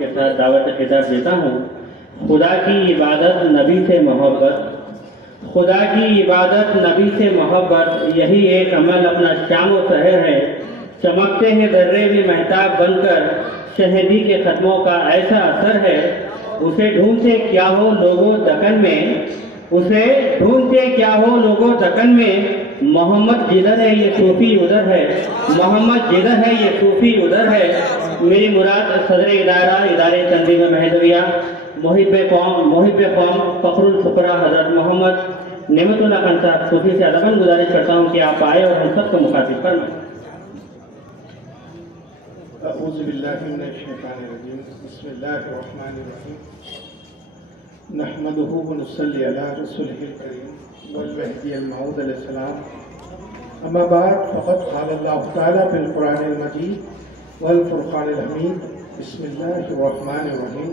کے ساتھ دعوت خطاب دیتا ہوں۔ خدا کی عبادت، نبی سے محبت، خدا کی عبادت، نبی سے محبت، یہی ایک عمل اپنا شام و سحر ہے۔ چمکتے ہیں ذرے بھی مہتاب بن کر، شہدی کے ختموں کا ایسا اثر ہے۔ اسے ڈھونڈتے کیا ہو لوگوں دکن میں، اسے ڈھونڈتے کیا ہو لوگوں دکن میں، محمد جدھر ہے یہ صوفی ادھر ہے، محمد جدھر ہے یہ صوفی ادھر ہے۔ میری مراد صدر ادارے تنظیم مہدویہ محب قوم فخر الفقراء حضرت محمد نعمت اللہ خان صاحب صوفی سے ادباً گزارش کرتا ہوں کہ آپ آئے اور ہم سب کو مخاطب فرمائیں۔ اعوذ باللہ من الشیطان الرجیم، بسم اللہ الرحمن الرحیم، نحمدہ ونصلی علی رسولہ الکریم والمہدی الموعود علیہ السلام، اما بعد فقد قال اللہ تعالیٰ فی القرآن المجید والفرقان الحمید، بسم اللہ الرحمن الرحیم،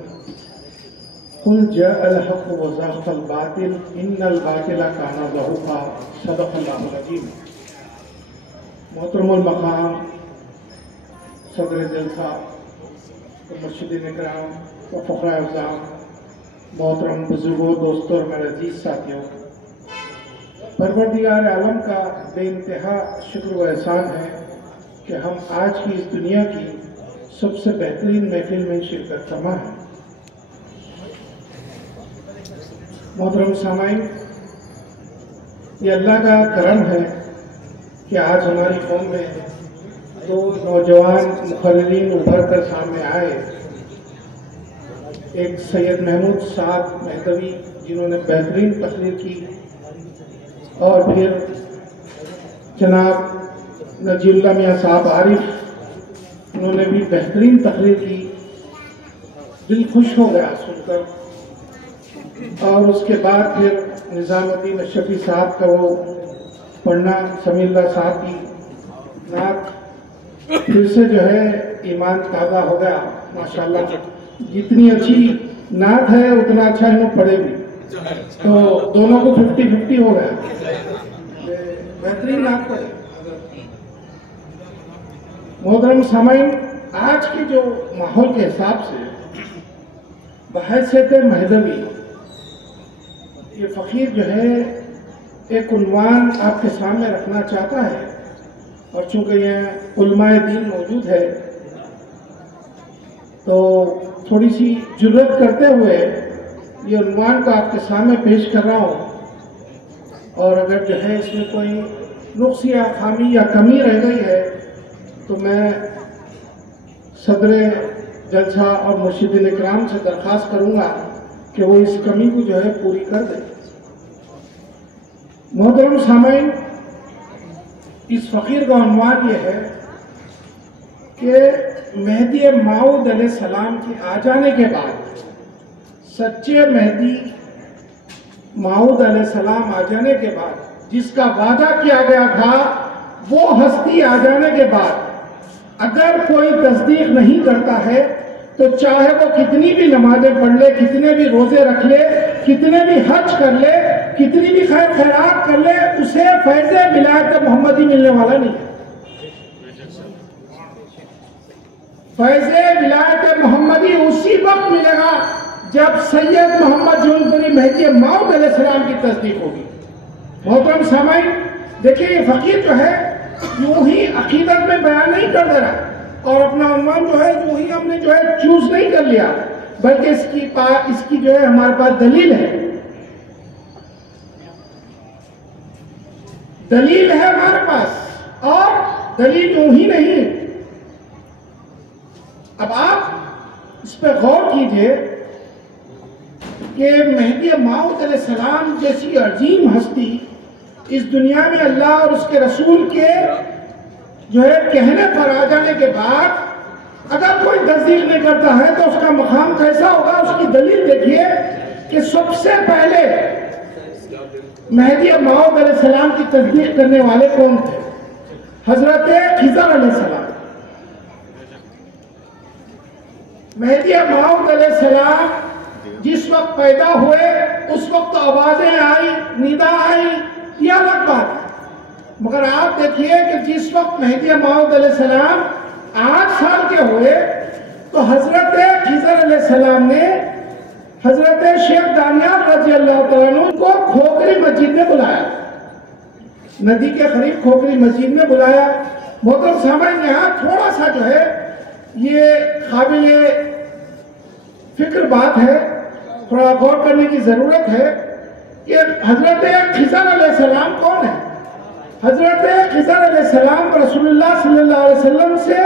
قل جاء الحق وزهق الباطل ان الباطل کان زہوقا، صدق اللہ العظیم۔ محترم المقام صدر جلسہ، مرشدین اکرام و فقراء اعظام، محترم بزرگوں، دوستوں اور میرے عزیز ساتھیوں، پروردگار عالم کا بے انتہا شکر و احسان ہے کہ ہم آج کی اس دنیا کی سب سے بہترین محفل میں شرکت فرما ہے۔ محترم سامعین، یہ اللہ کا کرم ہے کہ آج ہماری قوم میں دو نوجوان مقررین ابھر کر سامنے آئے، ایک سید محمود صاحب مہدوی جنہوں نے بہترین تقریر کی، اور پھر جناب نجی اللہ میاں صاحب عارف، انہوں نے بھی بہترین تقریر کی، دل خوش ہو گیا سن کر۔ اور اس کے بعد پھر نظام الدین اشرفی صاحب کا وہ پڑھنا، سمیع اللہ صاحب کی نعت، پھر سے جو ہے ایمان تازہ ہو گیا ماشاءاللہ۔ جتنی اچھی نعت ہے اتنا اچھا انہوں پڑھے بھی، تو دونوں کو 50-50 ہو گیا، بہترین نعت پڑھے۔ محترم سامعین، آج کے جو ماحول کے حساب سے بحیثیت مہدوی یہ فقیر جو ہے ایک عنوان آپ کے سامنے رکھنا چاہتا ہے، اور چونکہ یہ علماء دین موجود ہے تو تھوڑی سی جرات کرتے ہوئے یہ عنوان کو آپ کے سامنے پیش کر رہا ہوں، اور اگر جو ہے اس میں کوئی نقص یا خامی یا کمی رہ گئی ہے تو میں صدر جلسہ اور مرشدین اکرام سے درخواست کروں گا کہ وہ اس کمی کو جو ہے پوری کر دیں۔ محترم سامعین، اس فقیر کا عنوان یہ ہے کہ مہدی موعود علیہ السلام کے آ جانے کے بعد، سچے مہدی موعود علیہ السلام آ جانے کے بعد جس کا وعدہ کیا گیا تھا، وہ ہستی آ جانے کے بعد اگر کوئی تصدیق نہیں کرتا ہے تو چاہے وہ کتنی بھی نمازیں پڑھ لے، کتنے بھی روزے رکھ لے، کتنے بھی حج کر لے، کتنی بھی خیر خیرات کر لے، اسے فیض ولایت محمدی ملنے والا نہیں ہے۔ فیض ولایت محمدی اسی وقت ملے گا جب سید محمد جون پوری مہدی موعود علیہ السلام کی تصدیق ہوگی۔ محترم سامعین، دیکھیں یہ فقیر جو ہے یوں ہی عقیدت میں بیان نہیں کر دے رہا، اور اپنا عنوان جو ہے یوں ہی ہم نے جو ہے چوز نہیں کر لیا، بلکہ اس کی جو ہے ہمارے پاس دلیل ہے، دلیل ہے ہمارے پاس، اور دلیل یوں ہی نہیں۔ اب آپ اس پہ غور کیجئے کہ مہدی موعود علیہ السلام جیسی عظیم ہستی اس دنیا میں اللہ اور اس کے رسول کے جو ہے کہنے پر آ جانے کے بعد اگر کوئی تصدیق نہیں کرتا ہے تو اس کا مقام کیسا ہوگا؟ اس کی دلیل دیکھیے کہ سب سے پہلے مہدی موعود علیہ السلام کی تصدیق کرنے والے کون تھے؟ حضرت خضر علیہ السلام۔ مہدی موعود علیہ السلام جس وقت پیدا ہوئے اس وقت آوازیں آئی، ندا آئی، یہ الگ بات ہے، مگر آپ دیکھیے کہ جس وقت مہدی موعود علیہ السلام 8 سال کے ہوئے تو حضرت خضر دانیال رضی اللہ تعالیٰ عنہ کو کھوکری مسجد میں بلایا، ندی کے قریب کھوکری مسجد میں بلایا۔ محترم سامعین، یہاں تھوڑا سا جو ہے یہ قابل فکر بات ہے، تھوڑا غور کرنے کی ضرورت ہے کہ حضرت خضر علیہ السلام کون ہے؟ حضرت خضر علیہ السلام رسول اللہ صلی اللہ علیہ وسلم سے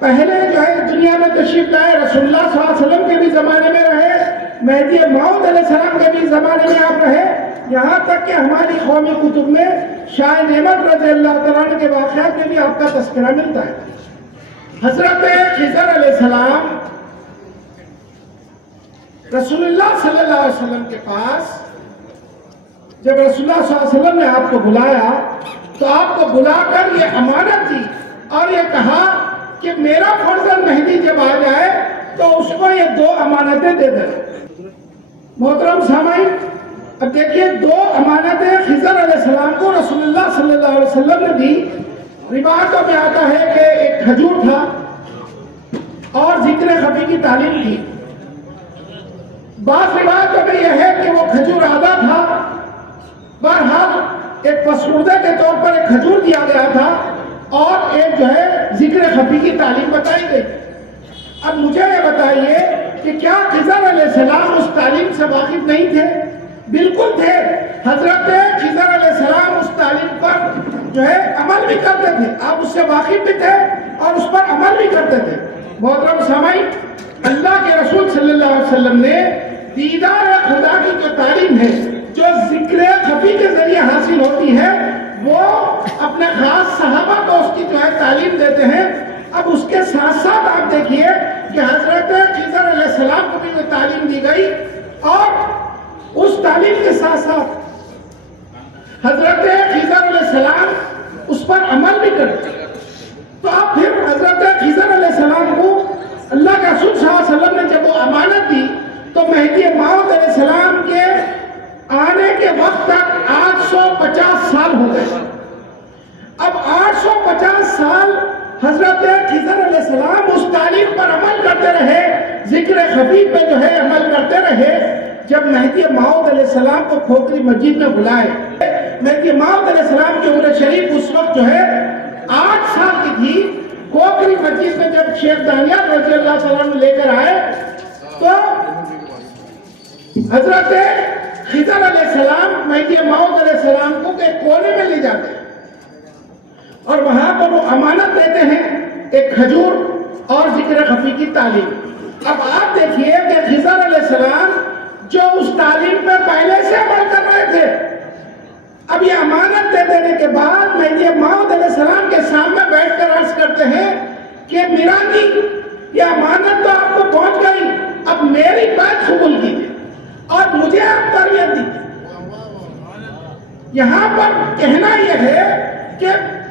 پہلے جو ہے دنیا میں تشریف لائے، رسول اللہ صلی اللہ علیہ وسلم کے بھی زمانے میں رہے، مہدی موعود علیہ السلام کے بھی زمانے میں آپ رہے، یہاں تک کہ ہماری قومی کتب میں شاہ نعمت رضی اللہ تعالیٰ عنہ کے واقعات میں بھی آپ کا تذکرہ ملتا ہے۔ حضرت خضر علیہ السلام رسول اللہ صلی اللہ علیہ وسلم کے پاس جب رسول اللہ صلی اللہ علیہ وسلم نے آپ کو بلایا تو آپ کو بلا کر یہ امانت دی اور یہ کہا کہ میرا فرزند مہدی جب آ جائے تو اس کو یہ 2 امانتیں دے دیں۔ محترم سامعین، اب دیکھیے 2 امانتیں خضر علیہ السلام کو رسول اللہ صلی اللہ علیہ وسلم نے دی۔ روایتوں میں آتا ہے کہ ایک کھجور تھا اور ذکر خفی کی تعلیم تھی۔ بعض روایتوں میں یہ ہے کہ وہ کھجور آدھا تھا، بہرحال ایک پسماندہ کے طور پر ایک کھجور دیا گیا تھا اور ایک جو ہے ذکر خفی کی تعلیم بتائی گئی۔ اب مجھے یہ بتائیے کہ کیا خضر علیہ السلام اس تعلیم سے واقف نہیں تھے؟ بالکل تھے۔ حضرت خضر علیہ السلام اس تعلیم پر جو ہے عمل بھی کرتے تھے، آپ اس سے واقف بھی تھے اور اس پر عمل بھی کرتے تھے۔ محترم سامعین، اللہ کے رسول صلی اللہ علیہ وسلم نے دیدار خدا کی جو تعلیم ہے، جو ذکر خفی کے ذریعے حاصل ہوتی ہے، وہ اپنے خاص صحابہ کو اس کی جو ہے تعلیم دیتے ہیں۔ اب اس کے ساتھ ساتھ آپ دیکھیے کہ حضرت خضر علیہ السلام کو بھی وہ تعلیم دی گئی اور اس تعلیم کے ساتھ ساتھ حضرت خضر علیہ السلام اس پر عمل بھی کرتے۔ تو اب پھر حضرت خضر علیہ السلام کو اللہ کے رسول صلی اللہ علیہ وسلم نے جب وہ امانت دی تو مہدی موعود علیہ السلام کے آنے کے وقت تک 850 سال ہو گئے۔ اب 850 سال حضرت خضر علیہ السلام اس تعلیم پر عمل کرتے رہے، ذکر خفی پہ جو ہے عمل کرتے رہے۔ جب مہدی موعود علیہ السلام کو کھوکری مسجد میں بلائے، مہدی موعود علیہ السلام کی عمر شریف اس وقت جو ہے 8 سال کی تھی۔ کھوکری مسجد میں جب شیخ دانیال رضی اللہ تعالیٰ عنہ لے کر آئے تو حضرت خضر علیہ السلام مہدی موعود علیہ السلام کو ایک کونے میں لے جاتے ہیں اور وہاں پر وہ امانت دیتے ہیں، ایک کھجور اور ذکر خفی کی تعلیم۔ اب آپ دیکھیے کہ خضر علیہ السلام جو اس تعلیم پر پہلے سے عمل کر رہے تھے، اب یہ امانت دے دینے کے بعد مہدی موعود علیہ السلام کے سامنے بیٹھ کر عرض کرتے ہیں کہ میرانی یہ امانت تو آپ کو پہنچ گئی، اب میری بات قبول کیجیے اور مجھے آپ تربیت دیجیے۔ یہاں پر کہنا یہ ہے کہ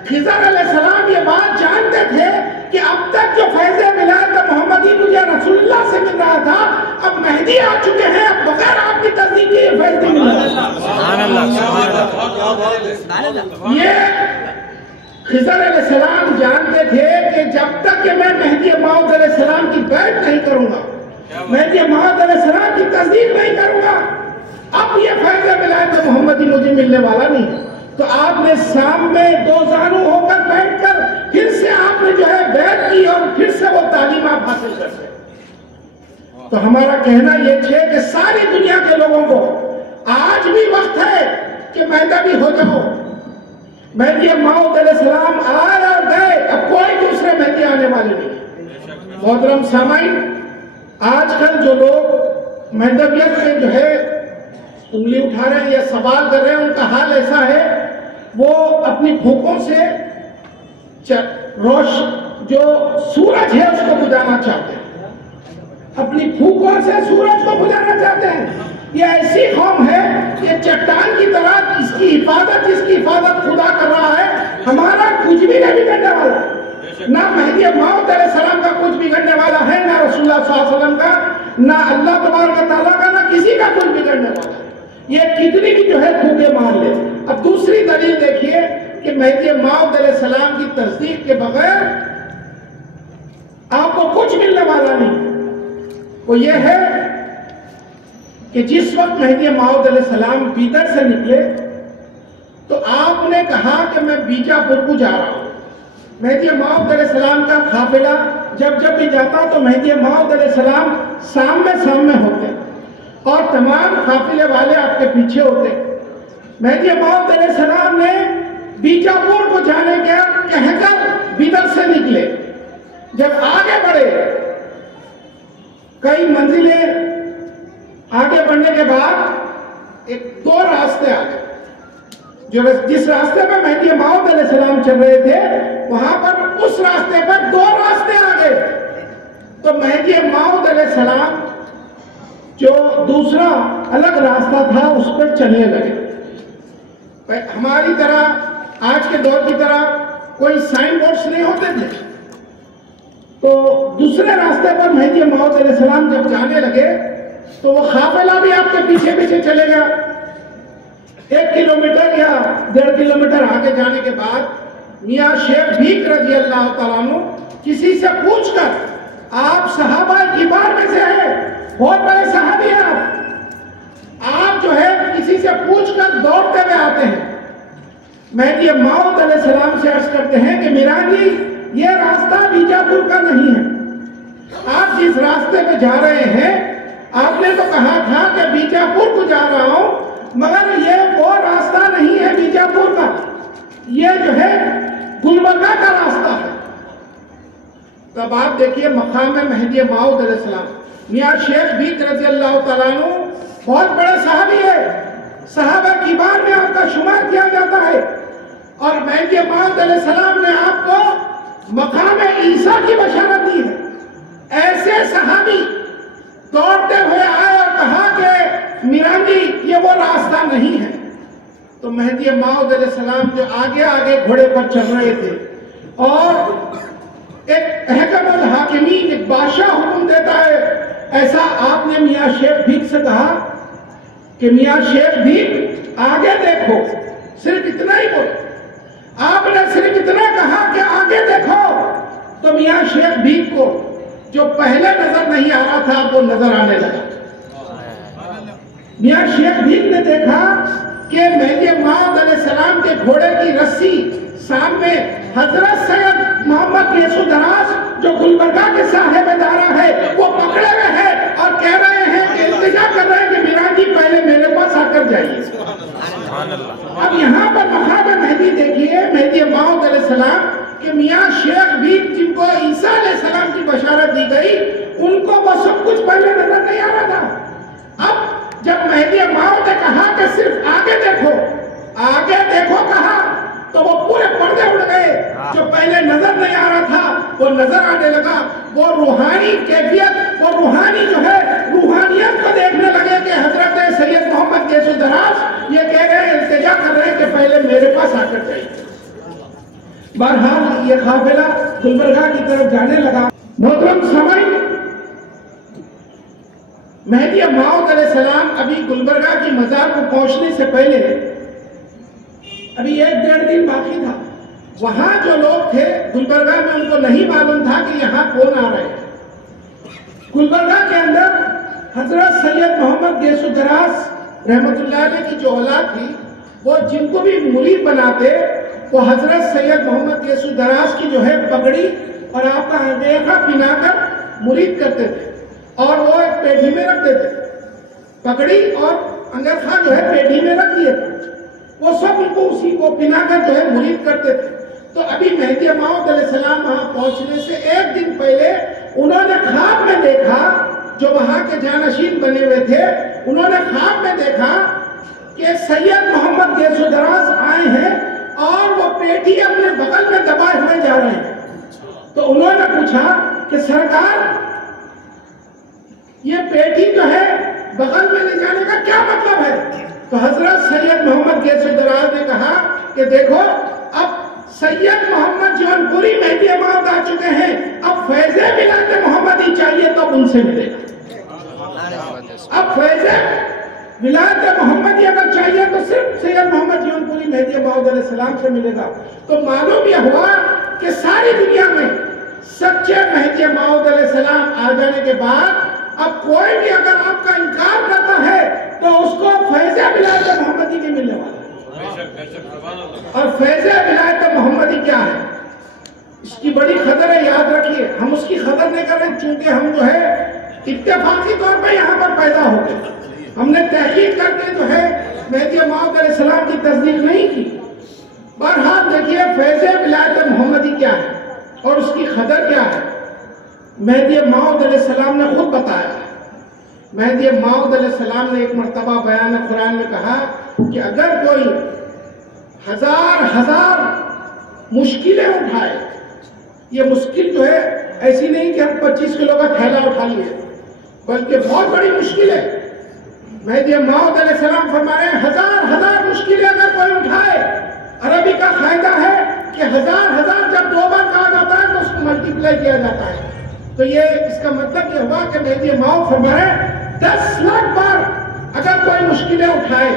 خضر علیہ السلام یہ بات جانتے تھے کہ اب تک جو فیض ولایت محمدی مجھے رسول اللہ سے مل رہا تھا، اب مہدی آ چکے ہیں، اب بغیر آپ کی تصدیق کے یہ فیض نہیں ملا۔ یہ خضر علیہ السلام جانتے تھے کہ جب تک کہ میں مہدی موعود علیہ السلام کی بیعت نہیں کروں گا، مہدی موعود علیہ السلام کی تصدیق نہیں کروں گا، اب یہ فیض ولایت محمدی مجھے ملنے والا نہیں۔ تو آپ نے سامنے 2 زانو ہو کر بیٹھ کر پھر سے آپ نے جو ہے بیعت کی اور پھر سے وہ تعلیم آپ حاصل کرتے۔ تو ہمارا کہنا یہ ہے کہ ساری دنیا کے لوگوں کو آج بھی وقت ہے کہ مہدوی ہو جاؤ۔ مہدی موعود علیہ السلام آئے اور گئے، اب کوئی دوسرے مہدی آنے والے نہیں۔ محترم سامعین، آج کل جو لوگ مہدویت میں جو ہے انگلی اٹھا رہے ہیں یا سوال کر رہے ہیں، ان کا حال ایسا ہے وہ اپنی پھوکوں سے جو سورج ہے اس کو بجھانا چاہتے ہیں، اپنی پھوکوں سے سورج کو بجھانا چاہتے ہیں۔ یہ ایسی قوم ہے، یہ چٹان کی طرح اس کی حفاظت خدا کر رہا ہے، ہمارا کچھ بھی نہیں بگڑنے والا، نہ مہدی موعود علیہ السلام کا کچھ بگڑنے والا ہے، نہ رسول اللہ صلی اللہ علیہ وسلم کا، نہ اللہ تبارک و تعالیٰ کا، نہ کسی کا کچھ بگڑنے والا ہے۔ یہ کتنی بھی جو ہے پھوکے مار لے۔ اب دوسری دلیل دیکھیے کہ مہدی موعود علیہ السلام کی تصدیق کے بغیر آپ کو کچھ ملنے والا نہیں۔ وہ یہ ہے کہ جس وقت مہدی موعود علیہ السلام بیدر سے نکلے تو آپ نے کہا کہ میں بیجاپور کو جا رہا ہوں۔ مہدی موعود علیہ السلام کا قافلہ جب بھی جاتا تو مہدی موعود علیہ السلام سامنے ہوتے اور تمام قافلے والے آپ کے پیچھے ہوتے۔ مہدی موعود علیہ السلام نے بیجاپور کو جانے کے کہہ کر بیدر سے نکلے۔ جب آگے بڑھے کئی منزلیں آگے بڑھنے کے بعد دو راستے آ گئے۔ جس راستے میں مہدی موعود علیہ السلام چل رہے تھے وہاں پر اس راستے پر دو راستے آ گئے، تو مہدی موعود علیہ السلام جو دوسرا الگ راستہ تھا اس پر چلنے لگے۔ ہماری طرح آج کے دور کی طرح کوئی سائن بورڈز نہیں ہوتے تھے، تو دوسرے راستے پر مہدی موعود علیہ السلام جب جانے لگے تو وہ قافلہ بھی آپ کے پیچھے پیچھے چلے گا۔ 1 کلومیٹر یا 1.5 کلومیٹر آگے جانے کے بعد میاں شیخ بھیک رضی اللہ تعالیٰ عنہ کسی سے پوچھ کر، آپ صحابہ کبار میں سے ہیں، بہت بڑے صحابی ہیں آپ جو ہے کسی سے پوچھ کر دوڑتے ہوئے آتے ہیں۔ مہدی موعود علیہ السلام سے عرض کرتے ہیں کہ میران جی یہ راستہ بیجاپور کا نہیں ہے، آپ جس راستے پہ جا رہے ہیں آپ نے تو کہا تھا کہ بیجاپور کو جا رہا ہوں، مگر یہ وہ راستہ نہیں ہے بیجاپور کا، یہ جو ہے گلبرگہ کا راستہ ہے۔ تب آپ دیکھیے مقام مہدی موعود علیہ السلام، میاں شیخ بھیک رضی اللہ تعالیٰ عنہ بہت بڑے صحابی ہے، صحابہ کبار میں آپ کا شمار کیا جاتا ہے، اور مہدی موعود علیہ السلام نے آپ کو مقام عیسیٰ کی بشارت دی ہے۔ ایسے صحابی دوڑتے ہوئے آئے اور کہا کہ میران جی یہ وہ راستہ نہیں ہے۔ تو مہدی موعود علیہ السلام جو آگے آگے گھوڑے پر چل رہے تھے اور ایک احکم الحاکمین، ایک بادشاہ حکم دیتا ہے، ایسا آپ نے میاں شیخ بھیک سے کہا کہ میاں شیخ بھیک آگے دیکھو، صرف اتنا ہی بولے۔ آپ نے صرف اتنا کہا کہ آگے دیکھو تو میاں شیخ بھیک کو جو پہلے نظر نہیں آ رہا تھا وہ نظر آنے لگا۔ میاں شیخ بھیک نے دیکھا کہ مہدی موعود علیہ السلام کے گھوڑے کی رسی سامنے حضرت سید محمد یسوع دراز جو گلبرگہ کے صاحب دارہ ہے وہ پکڑے ہوئے ہیں اور کہہ رہے ہیں کہ التجا کر رہے ہیں کہ میران جی پہلے میرے پاس آ کر جائیے۔ اب یہاں پر مقام مہدی دیکھیے مہدی موعود علیہ السلام کہ میاں شیخ بھیک جن کو عیسیٰ علیہ السلام کی بشارت دی گئی ان کو وہ سب کچھ پہلے نظر نہیں آ رہا تھا۔ اب جب مہدی موعود نے کہا کہ صرف آگے دیکھو کہا تو وہ پورے پردے اڑ گئے، جو پہلے نظر نہیں آ رہا تھا وہ نظر آنے لگا۔ وہ روحانی کیفیت، وہ روحانی جو ہے روحانیت کو دیکھنے لگے کہ حضرت سید محمد یسوع دراز یہ کہہ رہے ہیں، التجا کر رہے ہیں کہ پہلے میرے پاس آ کر جائیے۔ بہرحال یہ قافلہ گلبرگہ کی طرف جانے لگا۔ محترم سامعین، مہدی موعود علیہ السلام ابھی گلبرگہ کی مزار کو پہنچنے سے پہلے ابھی 1-1.5 دن باقی تھا۔ وہاں جو لوگ تھے گلبرگہ میں ان کو نہیں معلوم تھا کہ یہاں کون آ رہے ہیں۔ گلبرگہ کے اندر حضرت سید محمد یسوع دراز رحمت اللہ علیہ کی جو اولاد تھی وہ جن کو بھی مرید بناتے وہ حضرت سید محمد یسوع دراز کی جو ہے پگڑی اور آپ کا انگیٹھا پہنا کر مرید کرتے تھے، اور وہ ایک پیٹھی میں رکھتے تھے، پگڑی اور انگیٹھا جو ہے پیٹھی میں رکھ دیے تھے، وہ سب ان کو اسی کو پہنا کر جو ہے مرید کرتے تھے۔ تو ابھی مہدی موعود علیہ السلام وہاں پہنچنے سے 1 دن پہلے انہوں نے خواب میں دیکھا، جو وہاں کے جانشین بنے ہوئے تھے انہوں نے خواب میں دیکھا کہ سید محمد یسوع دراز آئے ہیں اور وہ پیٹھی اپنے بغل میں دبائے ہوئے جا رہے ہیں۔ تو انہوں نے پوچھا کہ سرکار یہ پیٹھی جو ہے بغل میں لے جانے کا کیا مطلب ہے؟ تو حضرت سید محمد یسوع دراز نے کہا کہ دیکھو اب سید محمد جون پوری مہدی موعود آ چکے ہیں، اب فیض ملت محمدی چاہیے تو ان سے ملے گا۔ اب فیض ولایت محمدی اگر چاہیے تو صرف سید محمد جون پوری مہدی موعود علیہ السلام سے ملے گا۔ تو معلوم یہ ہوا کہ ساری دنیا میں سچے مہدی موعود علیہ السلام آ جانے کے بعد اب کوئی بھی اگر آپ کا انکار کرتا ہے تو اس کو فیض ولایت محمدی نہیں ملنے والا۔ اور فیض ولایت محمدی کیا ہے؟ اس کی بڑی قدر ہے، یاد رکھیے۔ ہم اس کی قدر نہیں کر رہے چونکہ ہم جو ہے اتفاقی طور پہ یہاں پر پیدا ہو گئے، ہم نے تحقیق کر کے جو ہے مہدی موعود علیہ السلام کی تصدیق نہیں کی۔ بہرحال دیکھیے فیض ولایت محمدی کیا ہے اور اس کی قدر کیا ہے۔ مہدی موعود علیہ السلام نے خود بتایا ہے۔ مہدی موعود علیہ السلام نے ایک مرتبہ بیان قرآن میں کہا کہ اگر کوئی ہزار مشکلیں اٹھائے، یہ مشکل جو ہے ایسی نہیں کہ ہم 25 کلو کا تھیلا اٹھا لیے، بلکہ بہت بڑی مشکل ہے۔ مہدی موعود علیہ السلام فرما رہے ہیں ہزار مشکلیں اگر کوئی اٹھائے، عربی کا قاعدہ ہے کہ ہزار جب 2 بار کہا جاتا ہے تو اس کو ملٹیپلائی کیا جاتا ہے، تو یہ اس کا مطلب یہ ہوا کہ مہدی موعود فرما رہے ہیں 10 لاکھ بار اگر کوئی مشکلیں اٹھائے۔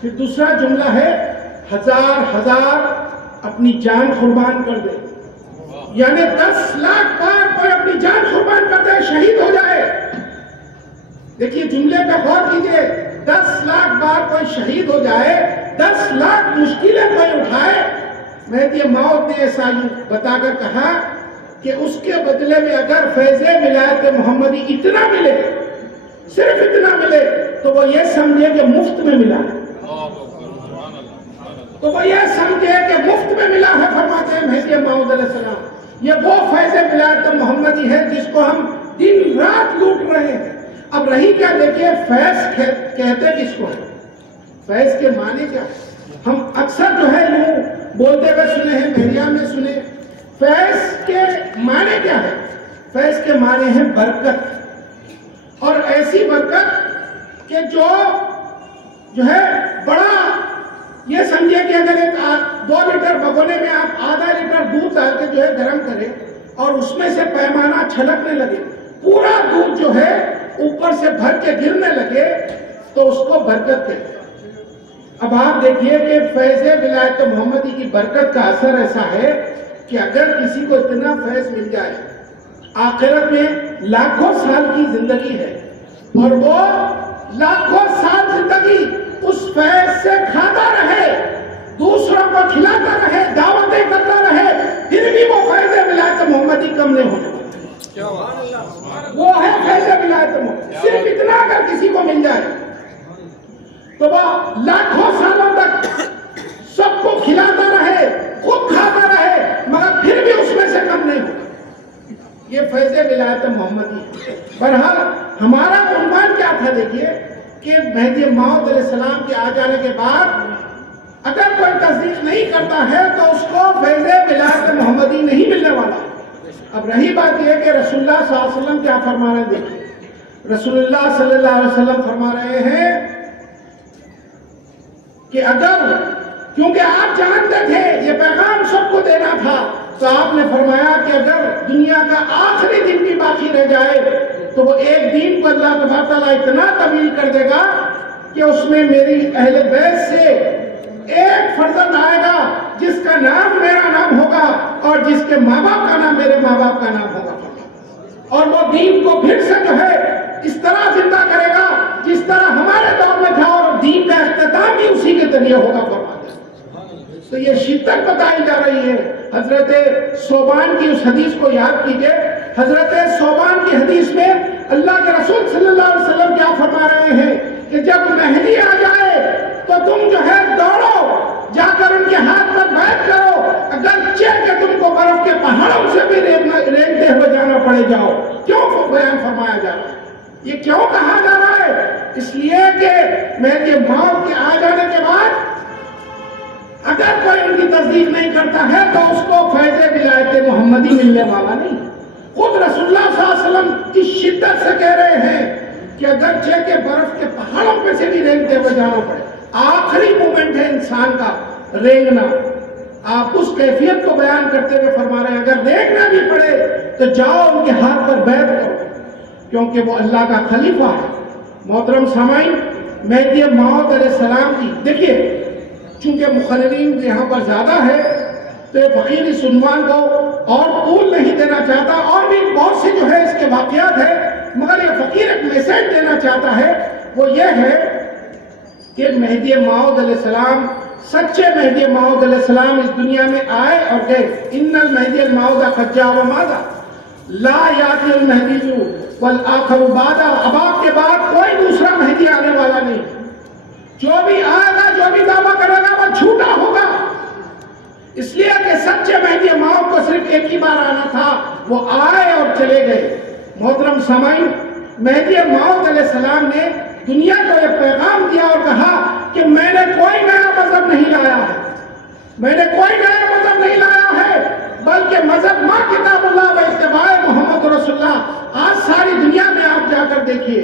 پھر دوسرا جملہ ہے ہزار اپنی جان قربان کر دے، یعنی 10 لاکھ بار کوئی اپنی جان قربان کر دے، شہید ہو جائے۔ دیکھیے جملے پہ غور کیجئے، 10 لاکھ بار کوئی شہید ہو جائے، 10 لاکھ مشکلیں کوئی اٹھائے۔ مہدی موعود نے ایسا بتا کر کہا کہ اس کے بدلے میں اگر فیض ولایت محمدی اتنا ملے، صرف اتنا ملے، تو وہ یہ سمجھے کہ مفت میں ملا ہے، تو وہ یہ سمجھے کہ مفت میں ملا ہے۔ فرماتے ہیں مہدی موعود علیہ السلام یہ وہ فیض ولایت محمدی ہے جس کو ہم دن رات لوٹ رہے ہیں۔ اب رہی کیا، دیکھیے فیض کہتے کس کو ہے، فیض کے معنی کیا ہے؟ ہم اکثر جو ہے یوں بولتے ہوئے سنے ہیں، میڈیا میں سنے۔ فیض کے معنی کیا ہے؟ فیض کے معنی ہے برکت، اور ایسی برکت کہ جو ہے بڑا، یہ سمجھے کہ اگر ایک 2 لیٹر بگونے میں آپ آدھا لیٹر دودھ ڈال کے جو ہے گرم کریں اور اس میں سے پیمانہ چھلکنے لگے، پورا دودھ جو ہے اوپر سے بھر کے گرنے لگے، تو اس کو برکت کہتے ہیں۔ اب آپ دیکھیے کہ فیض ولایت محمدی کی برکت کا اثر ایسا ہے کہ اگر کسی کو اتنا فیض مل جائے، آخرت میں لاکھوں سال کی زندگی ہے اور وہ لاکھوں سال زندگی اس فیض سے کھاتا رہے، دوسروں کو کھلاتا رہے، دعوتیں کرتا رہے، پھر بھی وہ فیض ولایت محمدی کم نہیں ہونے والا۔ وہ ہے فیض ولایت محمدی۔ صرف اتنا اگر کسی کو مل جائے تو وہ لاکھوں سالوں تک سب کو کھلاتا رہے، خود کھاتا رہے، مگر پھر بھی اس میں سے کم نہیں ہوگا۔ یہ فیض ولایت محمدی۔ بہرحال ہمارا عنوان کیا تھا؟ دیکھیے کہ مہدی موعود علیہ السلام کے آ جانے کے بعد اگر کوئی تصدیق نہیں کرتا ہے تو اس کو فیض ولایت محمدی نہیں ملنے والا۔ اب رہی بات یہ کہ رسول اللہ صلی اللہ علیہ وسلم کیا فرما رہے ہیں، دیکھیے رسول اللہ صلی اللہ علیہ وسلم فرما رہے ہیں کہ اگر، کیونکہ آپ جانتے تھے یہ پیغام سب کو دینا تھا، تو آپ نے فرمایا کہ اگر دنیا کا آخری دن بھی باقی رہ جائے تو وہ ایک دن کو اللہ تبارک تعالیٰ اتنا طویل کر دے گا کہ اس میں میری اہل بیت سے ایک فرزند آئے گا جس کا نام میرا نام ہوگا اور جس کے ماں باپ کا نام میرے ماں باپ کا نام ہوگا، اور وہ دین کو پھر سے جو ہے اس طرح زندہ کرے گا جس طرح ہمارے دور میں تھا، اور دین کا اختتام بھی اسی کے ذریعے ہوگا فرماتے ہیں۔ تو یہ شدت بتائی جا رہی ہے۔ حضرت صوبان کی اس حدیث کو یاد کیجئے۔ حضرت صوبان کی حدیث میں اللہ کے رسول صلی اللہ علیہ وسلم کیا فرما رہے ہیں کہ جب مہدی آ جائے تو تم جو ہے دوڑو، جا کر ان کے ہاتھ پر بیعت کرو، اگرچہ کہ تم کو برف کے پہاڑوں سے بھی رینگتے ہوئے جانا پڑے جاؤ۔ کیوں بیان فرمایا جا رہا ہے؟ یہ کیوں کہا جا رہا ہے؟ اس لیے کہ مہدی موعود کے آ جانے کے بعد اگر کوئی ان کی تصدیق نہیں کرتا ہے تو اس کو فیض ولایت محمدی ملنے والا نہیں۔ خود رسول اللہ صلی اللہ علیہ وسلم اس شدت سے کہہ رہے ہیں کہ اگرچہ کہ برف کے پہاڑوں پہ سے بھی رینگتے ہوئے جانا پڑے، آخری مومنٹ ہے انسان کا رینگنا۔ آپ اس کیفیت کو بیان کرتے ہوئے فرما رہے ہیں اگر دیکھنا بھی پڑے تو جاؤ ان کے ہاتھ پر بیعت کرو، کیونکہ وہ اللہ کا خلیفہ ہے۔ محترم سامعین، مہدی موعود علیہ السلام کی دیکھیے، چونکہ مخلدین یہاں پر زیادہ ہے تو یہ فقیر اس عنوان کو اور طول نہیں دینا چاہتا، اور بھی بہت سے جو ہے اس کے واقعات ہیں، مگر یہ فقیر ایک میسیج دینا چاہتا ہے، وہ یہ ہے کہ مہدی موعود علیہ السلام، سچے مہدی موعود علیہ السلام اس دنیا میں آئے اور گئے۔ ان المہدی الموعود قد جاء وماذا لا یاتی المہدی والآخر بعدا، اب آپ کے بعد کوئی دوسرا مہدی آنے والا نہیں، جو بھی آئے گا، جو بھی دعویٰ کرے گا وہ جھوٹا ہوگا، اس لیے کہ سچے مہدی موعود کو صرف ایک ہی بار آنا تھا، وہ آئے اور چلے گئے۔ محترم سامعین، مہدی موعود علیہ السلام نے دنیا کو یہ پیغام دیا اور کہا کہ میں نے کوئی نیا مذہب نہیں لایا ہے، میں نے کوئی نیا مذہب نہیں لایا ہے، بلکہ مذہب ما کتاب اللہ و اتباع محمد رسول اللہ۔ آج ساری دنیا میں آپ جا کر دیکھیے،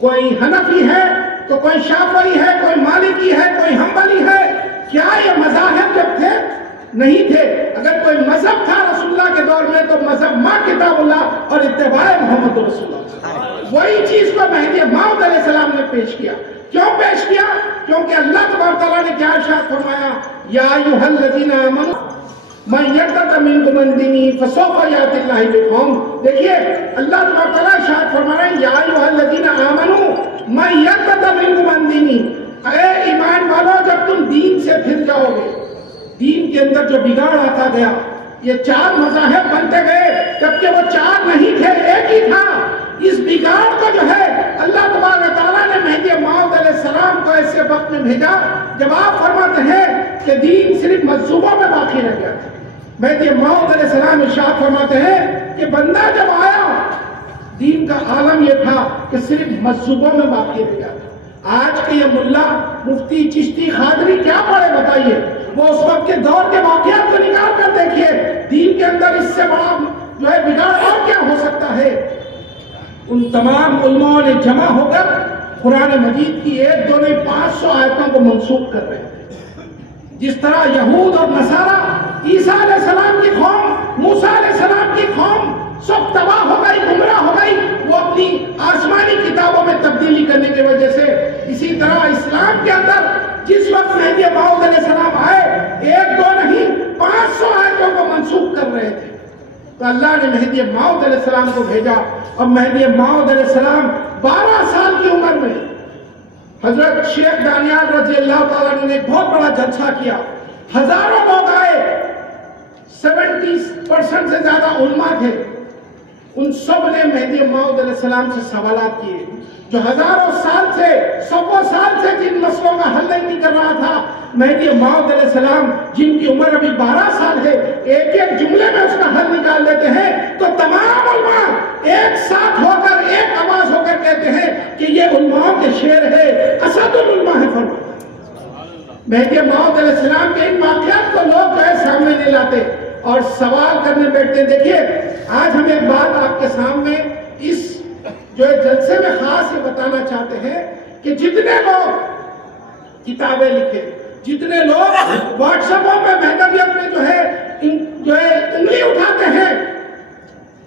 کوئی حنفی ہے تو کوئی شافعی ہے، کوئی مالکی ہے، کوئی حنبلی ہے۔ کیا یہ مذاہب جب تھے؟ نہیں تھے۔ اگر کوئی مذہب تھا رسول اللہ کے دور میں تو مذہب ما کتاب اللہ اور اتباع محمد رسول اللہ۔ وہی چیز کو مہدی موعود علیہ السلام نے پیش کیا۔ کیوں پیش کیا؟ کیونکہ اللہ تبارک تعالیٰ نے کیا ارشاد فرمایا، یا ایھا الذین آمنوا من یرتد منکم عن دینہ فسوف یأتی اللہ بقوم۔ دیکھیے اللہ تبارک تعالیٰ ارشاد فرما رہے ہیں، یا ایھا الذین آمنوا من یرتد منکم عن دینہ، اے ایمان والو جب تم دین سے پھر جاؤ گے، دین کے اندر جو بگاڑ آتا گیا، یہ چار مذاہب بنتے گئے جبکہ وہ چار نہیں تھے، ایک ہی تھا۔ اس بگاڑ کو جو ہے اللہ تبارک تعالیٰ نے مہدی موعود علیہ السلام کو ایسے وقت میں بھیجا جب آپ فرماتے ہیں کہ دین صرف مذہبوں میں باقی رہ گیا تھا۔ مہدی موعود علیہ السلام ارشاد فرماتے ہیں کہ بندہ جب آیا دین کا عالم یہ تھا کہ صرف مذہبوں میں باقی رہ گیا تھا۔ آج کے یہ ملا، مفتی، چشتی، قادری کیا پڑھے بتائیے؟ وہ اس وقت کے دور کے واقعات کو نکال کر دیکھیے، دین کے اندر اس سے بڑا جو ہے بگاڑ اور کیا ہو سکتا ہے؟ ان تمام علماء نے جمع ہو کر قرآن مجید کی 1 2 نہیں 500 آیتوں کو منسوخ کر رہے ہیں۔ جس طرح یہود اور نصارہ، عیسیٰ علیہ السلام کی قوم، موسیٰ علیہ السلام کی قوم سب تباہ ہو گئی، گمراہ ہو گئی، وہ اپنی آسمانی کتابوں میں تبدیلی کرنے کی وجہ سے۔ اسی طرح اسلام کے اندر جس وقت مہدی موعود علیہ السلام آئے، 1 2 نہیں 500 آیتوں کو منسوخ کر رہے تھے، تو اللہ نے مہدی موعود علیہ السلام کو بھیجا۔ اور مہدی موعود علیہ السلام 12 سال کی عمر میں حضرت شیخ دانیال رضی اللہ تعالیٰ نے ایک بہت بڑا جلسہ کیا، ہزاروں لوگ آئے، 70% سے زیادہ علماء تھے، ان سب نے مہدی موعود علیہ السلام سے سوالات کیے، جو ہزاروں سال سے، سووں سال سے جن مسئلوں کا حل نہیں کر رہا تھا، مہدی موعود علیہ السلام جن کی عمر ابھی 12 سال ہے، ایک ایک جملے میں اس کا حل نکال دیتے ہیں، تو تمام علماء ایک ساتھ ہو کر، ایک آواز ہو کر کہتے ہیں کہ یہ علماء کے شعر ہے، اسد العلماء ہے فرمایا۔ مہدی موعود علیہ السلام کے ان واقعات کو لوگ جو ہے سامنے نہیں لاتے اور سوال کرنے بیٹھتے ہیں۔ دیکھیے آج ہم ایک بات آپ کے سامنے اس جو جلسے میں خاص یہ بتانا چاہتے ہیں کہ جتنے لوگ کتابیں لکھے، جتنے لوگ واٹس ایپوں پہ مہدویت میں جو ہے انگلی اٹھاتے ہیں،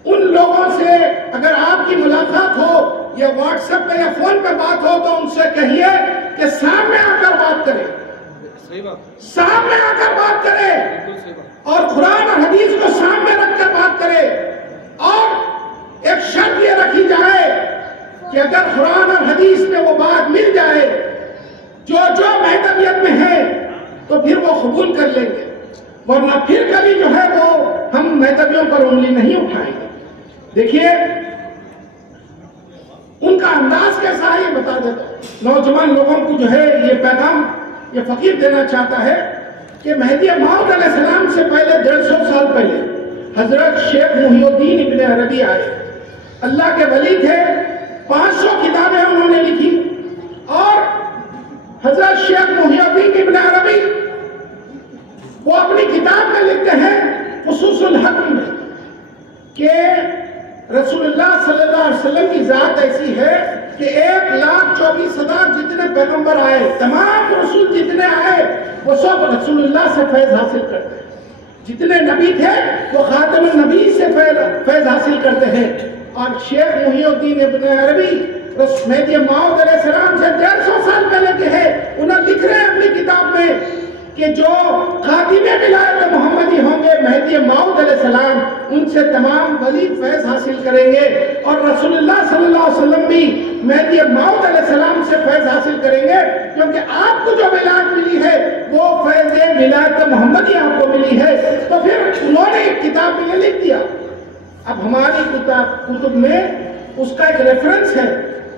ان لوگوں سے اگر آپ کی ملاقات ہو یا واٹس ایپ پہ یا فون پہ بات ہو تو ان سے کہیے کہ سامنے آ کر بات کرے، سامنے آ کر بات کرے اور قرآن اور حدیث کو سامنے رکھ کر بات کرے۔ اور ایک شرط یہ رکھی جائے کہ اگر قرآن اور حدیث میں وہ بات مل جائے جو مہدویت میں ہے تو پھر وہ قبول کر لیں گے، ورنہ پھر کبھی جو ہے وہ ہم مہدویوں پر انگلی نہیں اٹھائیں گے۔ دیکھیے ان کا انداز کیسا ہے یہ بتا دیتا ہوں۔ نوجوان لوگوں کو جو ہے یہ پیغام یہ فقیر دینا چاہتا ہے کہ مہدی موعود علیہ السلام سے پہلے 150 سال پہلے حضرت شیخ محی الدین ابن عربی آئے، اللہ کے ولی تھے، 500 کتابیں انہوں نے لکھی، اور حضرت شیخ محی الدین ابن عربی وہ اپنی کتاب میں لکھتے ہیں خصوص الحق میں کہ رسول اللہ صلی اللہ علیہ وسلم کی ذات ایسی ہے کہ 1,24,000 جتنے پیغمبر آئے، تمام رسول جتنے آئے وہ سب رسول اللہ سے فیض حاصل کرتے ہیں، جتنے نبی تھے وہ خاتم النبی سے فیض حاصل کرتے ہیں۔ اور شیخ محی الدین ابن عربی مہدی موعود علیہ السلام سے 150 سال پہلے کے ہیں، انہیں لکھ رہے ہیں اپنی کتاب میں کہ جو خاتم ولایت محمدی ہوں گے مہدی موعود علیہ السلام، ان سے تمام ولی فیض حاصل کریں گے، اور رسول اللہ صلی اللہ علیہ وسلم بھی مہدی موعود علیہ السلام سے فیض حاصل کریں گے، کیونکہ آپ کو جو ولایت ملی ہے وہ فیض ولایت محمدی آپ کو ملی ہے۔ تو پھر انہوں نے ایک کتاب میں یہ لکھ دیا، اب ہماری کتب میں اس کا ایک ریفرنس ہے،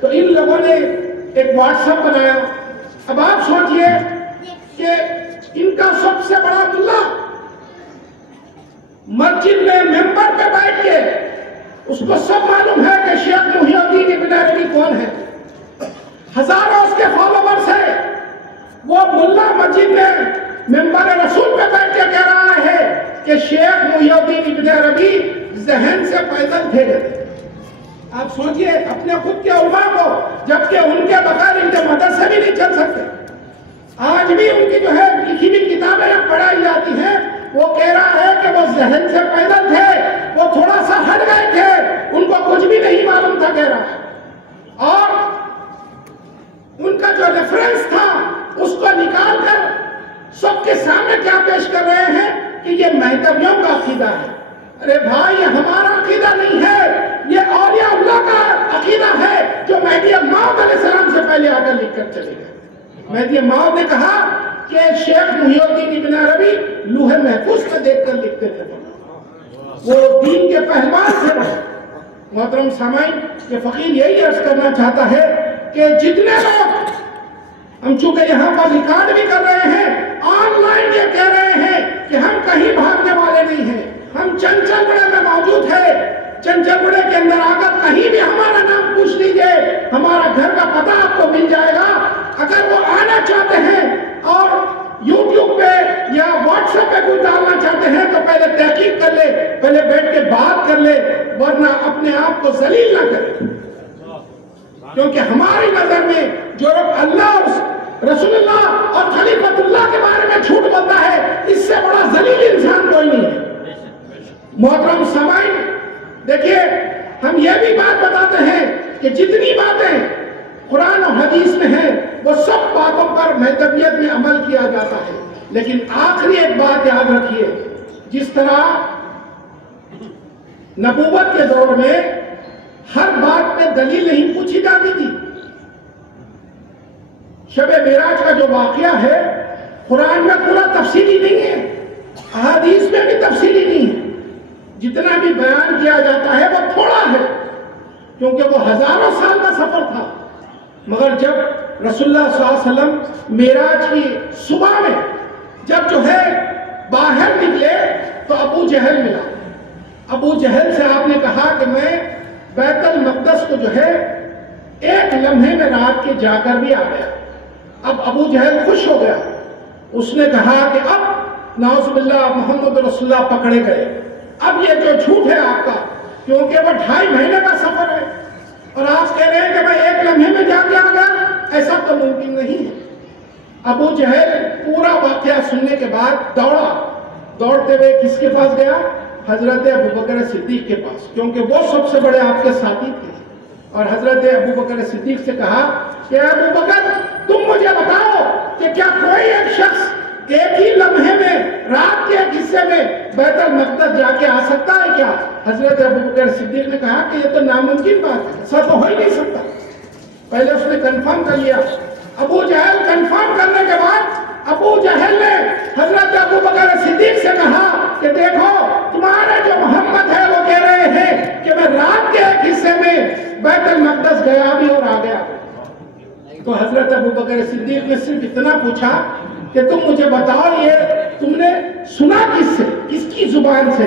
تو ان لوگوں نے ایک واٹس ایپ بنایا۔ اب آپ سوچئے کہ ان کا سب سے بڑا ملا مسجد میں ممبر پہ بیٹھ کے، اس کو سب معلوم ہے کہ شیخ محی الدین ابن عربی کون ہے، ہزاروں اس کے فالوورز ہیں، وہ ملا مسجد میں ممبر رسول پہ بیٹھ کے کہہ رہا ہے کہ شیخ محی الدین ابن عربی ذہن سے پیدل تھے۔ آپ سوچئے اپنے خود کے علماء کو، جبکہ ان کے بغیر ان کے مدرسے بھی نہیں چل سکتے۔ آج بھی ان کی جو ہے لکھی ہوئی کتابیں پڑھائی جاتی ہیں، وہ کہہ رہا ہے کہ وہ ذہن سے پیدل تھے، وہ تھوڑا سا ہٹ گئے تھے، ان کو کچھ بھی نہیں معلوم تھا کہہ رہا ہے۔ اور ان کا جو ریفرنس تھا اس کو نکال کر سب کے سامنے کیا پیش کر رہے ہیں کہ یہ مہدویوں کا عقیدہ ہے۔ ارے بھائی، یہ ہمارا عقیدہ نہیں ہے، یہ اولیاء اللہ کا عقیدہ ہے جو مہدی موعود علیہ السلام سے پہلے آ کر لکھ کر چلے گئے۔ مہدی موعود نے کہا کہ شیخ محی الدین ابن عربی لوح محفوظ میں دیکھ کر لکھتے تھے، وہ دین کے پہلوان تھے۔ محترم سامعین، یہ فقیر یہی عرض کرنا چاہتا ہے کہ جتنے لوگ ہم چونکہ یہاں پر ریکارڈ بھی کر رہے ہیں، آن لائن یہ کہہ رہے ہیں کہ ہم کہیں بھاگنے والے نہیں ہیں، ہم چنچل گڑھے میں موجود ہے، چنچل گڑھے کے اندر آ کر کہیں بھی ہمارا نام پوچھ لیجئے، ہمارا گھر کا پتہ آپ کو مل جائے گا۔ اگر وہ آنا چاہتے ہیں اور یوٹیوب پہ یا واٹس ایپ پہ کوئی ڈالنا چاہتے ہیں تو پہلے تحقیق کر لے، پہلے بیٹھ کے بات کر لے، ورنہ اپنے آپ کو ذلیل نہ کرے، کیونکہ ہماری نظر میں جو لوگ اللہ اور رسول اللہ اور خلیفۃ اللہ کے بارے میں جھوٹ بولتا ہے، اس سے بڑا ذلیل انسان کوئی نہیں ہے۔ محترم سامعین، دیکھیے، ہم یہ بھی بات بتاتے ہیں کہ جتنی باتیں قرآن و حدیث میں ہیں وہ سب باتوں پر مہدویت میں عمل کیا جاتا ہے، لیکن آخری ایک بات یاد رکھیے، جس طرح نبوت کے دور میں ہر بات پہ دلیل نہیں پوچھی جاتی تھی، شب معراج کا جو واقعہ ہے قرآن میں پورا تفصیلی نہیں ہے، احادیث میں بھی تفصیلی نہیں ہے، جتنا بھی بیان کیا جاتا ہے وہ تھوڑا ہے، کیونکہ وہ ہزاروں سال کا سفر تھا۔ مگر جب رسول اللہ صلی اللہ علیہ وسلم معراج کی صبح میں جب جو ہے باہر نکلے تو ابو جہل ملا۔ ابو جہل سے آپ نے کہا کہ میں بیت المقدس کو جو ہے ایک لمحے میں رات کے جا کر بھی آ گیا۔ اب ابو جہل خوش ہو گیا، اس نے کہا کہ اب نعوذ باللہ محمد رسول اللہ پکڑے گئے، اب یہ جو جھوٹ ہے آپ کا، کیونکہ وہ 2.5 مہینے کا سفر ہے اور آپ کہہ رہے ہیں کہ میں ایک لمحے میں جا کے آ گیا، ایسا تو ممکن نہیں ہے۔ ابو جہل پورا واقعہ سننے کے بعد دوڑا، دوڑتے ہوئے کس کے پاس گیا؟ حضرت ابوبکر صدیق کے پاس، کیونکہ وہ سب سے بڑے آپ کے ساتھی تھے، اور حضرت ابوبکر صدیق سے کہا کہ ابوبکر تم مجھے بتاؤ کہ کیا کوئی ایک شخص ایک ہی لمحے میں رات کے ایک حصے میں بیت المقدس جا کے آ سکتا ہے کیا؟ حضرت ابوبکر صدیق نے کہا کہ یہ تو ناممکن بات ہے، ایسا تو ہو ہی نہیں سکتا۔ پہلے اس نے کنفرم کر لیا، ابو جہل کنفرم کرنے کے بعد ابو جہل نے حضرت ابوبکر صدیق سے کہا کہ دیکھو تمہارے جو محمد ہے وہ کہہ رہے ہیں کہ میں رات کے ایک حصے میں بیت المقدس گیا بھی اور آ گیا۔ تو حضرت ابوبکر صدیق نے صرف اتنا پوچھا کہ تم مجھے بتاؤ یہ تم نے سنا کس سے، کس کی زبان سے؟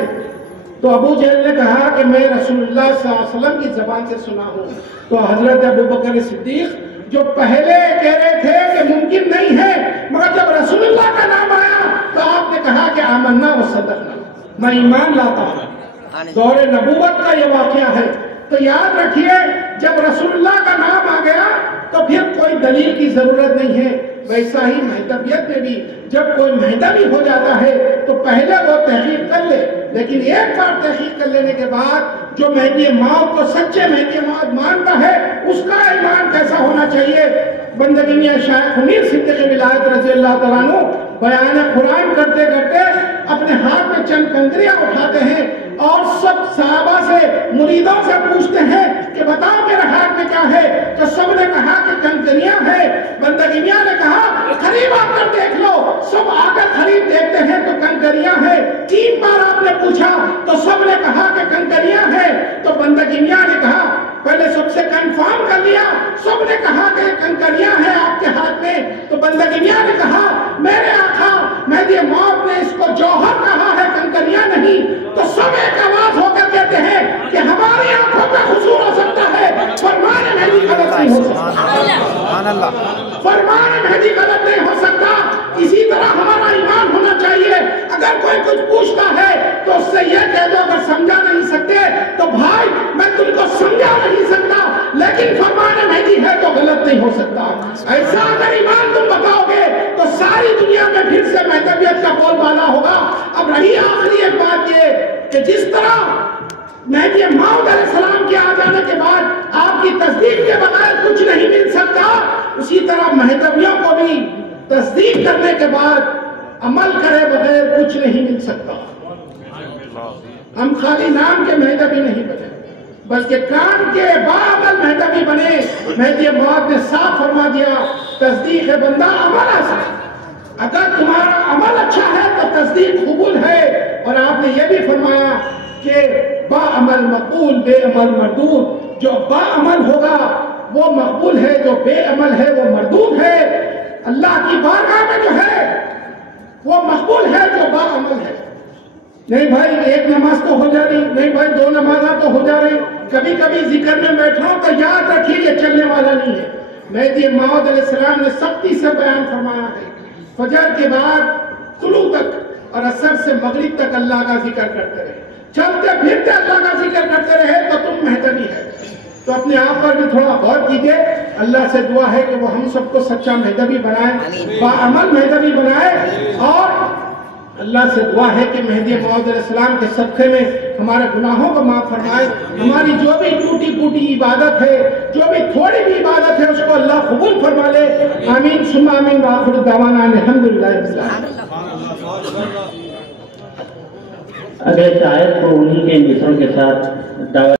تو ابو جہل نے کہا کہ میں رسول اللہ صلی اللہ علیہ وسلم کی زبان سے سنا ہوں۔ تو حضرت ابوبکر صدیق جو پہلے کہہ رہے تھے کہ ممکن نہیں ہے، مگر جب رسول اللہ کا نام آیا تو آپ نے کہا کہ آمنا و صدقنا، میں ایمان لاتا ہوں۔ دور نبوت کا یہ واقعہ ہے، تو یاد رکھیے جب رسول اللہ کا نام آ گیا تو پھر کوئی دلیل کی ضرورت نہیں ہے۔ ویسا ہی مہدویت میں بھی جب کوئی مہدوی ہو جاتا ہے تو پہلے وہ تحقیق کر لے، لیکن ایک بار تحقیق کر لینے کے بعد جو مہدی موعود کو سچے مہدی موعود مانتا ہے اس کا ایمان کیسا ہونا چاہیے۔ بندگی میاں شیخ امیر صدیق ولایت رضی اللہ تعالیٰ عنہ بیان قرآن کرتے کرتے اپنے ہاتھ میں چند کنکریاں اٹھاتے ہیں اور سب صحابہ سے مریدوں سے پوچھتے ہیں کہ بتاؤ میرے ہاتھ میں کیا ہے، تو بندگی میاں نے کہا قریب آ کر دیکھ لو. سب آ کر قریب دیکھتے ہیں تو کنکریاں ہیں. 3 بار آپ نے پوچھا تو سب نے کہا کہ کنکریاں ہیں. تو بندگی میاں نے کہا پہلے سب سے کنفرم کر لیا. سب نے کہا کہ کنکریاں ہیں آپ کے ہاتھ میں. تو بندگی میاں نے کہا میرے آقا مہدی موعود نے اس کو جوہر کہا ہے کنکریاں نہیں. تو سب ایک آواز ہو کر کہتے ہیں کہ ہماری آنکھوں پہ حضور ہو سکتا ہے، فرمان مہدی غلط نہیں ہو سکتا. فرمان مہدی غلط نہیں ہو سکتا. اسی طرح ہمارا ایمان ہونا چاہیے. اگر کوئی کچھ پوچھتا ہے تو اس سے یہ کہہ دو اگر سمجھا نہیں سکتے تو بھائی میں تم کو سمجھا نہیں سکتا لیکن فرمان مہدی ہے تو غلط نہیں ہو سکتا. ایسا اگر ایمان تم بتاؤ گے تو ساری دنیا میں پھر سے مہدویت کا بول بالا ہوگا. اب رہی آخری ایک بات یہ کہ جس طرح مہدی موعود علیہ السلام کے آ جانے کے بعد آپ کی تصدیق کے بغیر کچھ نہیں مل سکتا، اسی طرح مہدویوں کو بھی تصدیق کرنے کے بعد عمل کرے بغیر کچھ نہیں مل سکتا. ہم خالی نام کے مہدوی نہیں بنے بلکہ کام کے بعمل مہدوی بنے. مہدی موعود نے صاف فرما دیا تصدیق بندہ عمل آسان. اگر تمہارا عمل اچھا ہے تو تصدیق قبول ہے. اور آپ نے یہ بھی فرمایا کہ با عمل مقبول بے عمل مردود. جو با عمل ہوگا وہ مقبول ہے، جو بے عمل ہے وہ مردود ہے. اللہ کی بارگاہ میں جو ہے وہ مقبول ہے جو با عمل ہے. نہیں بھائی ایک نماز تو ہو جا رہی، نہیں بھائی 2 نمازاں تو ہو جا رہی. کبھی کبھی ذکر میں بیٹھا ہوں تو یاد رکھیے یہ چلنے والا نہیں ہے. مہدی موعود علیہ السلام نے سختی سے بیان فرمایا ہے فجر کے بعد طلوع تک اور عصر سے مغرب تک اللہ کا ذکر کرتے رہے، چلتے پھرتے اللہ کا ذکر کرتے رہے تو تم مہدوی ہے. تو اپنے آپ پر بھی تھوڑا غور کیجئے. اللہ سے دعا ہے کہ وہ ہم سب کو سچا مہدوی بنائے، باعمل مہدوی بنائے. اور اللہ سے دعا ہے کہ مہدی موعود علیہ السلام کے صدقے میں ہمارے گناہوں کو معاف فرمائے. ہماری جو بھی ٹوٹی پوٹی عبادت ہے، جو بھی تھوڑی بھی عبادت ہے اس کو اللہ قبول فرما لے. آمین ثم آمین وآخر دعوانا الحمدللہ رب العالمین. اگلے شاعر کو انہی کے مصروں کے ساتھ دعوت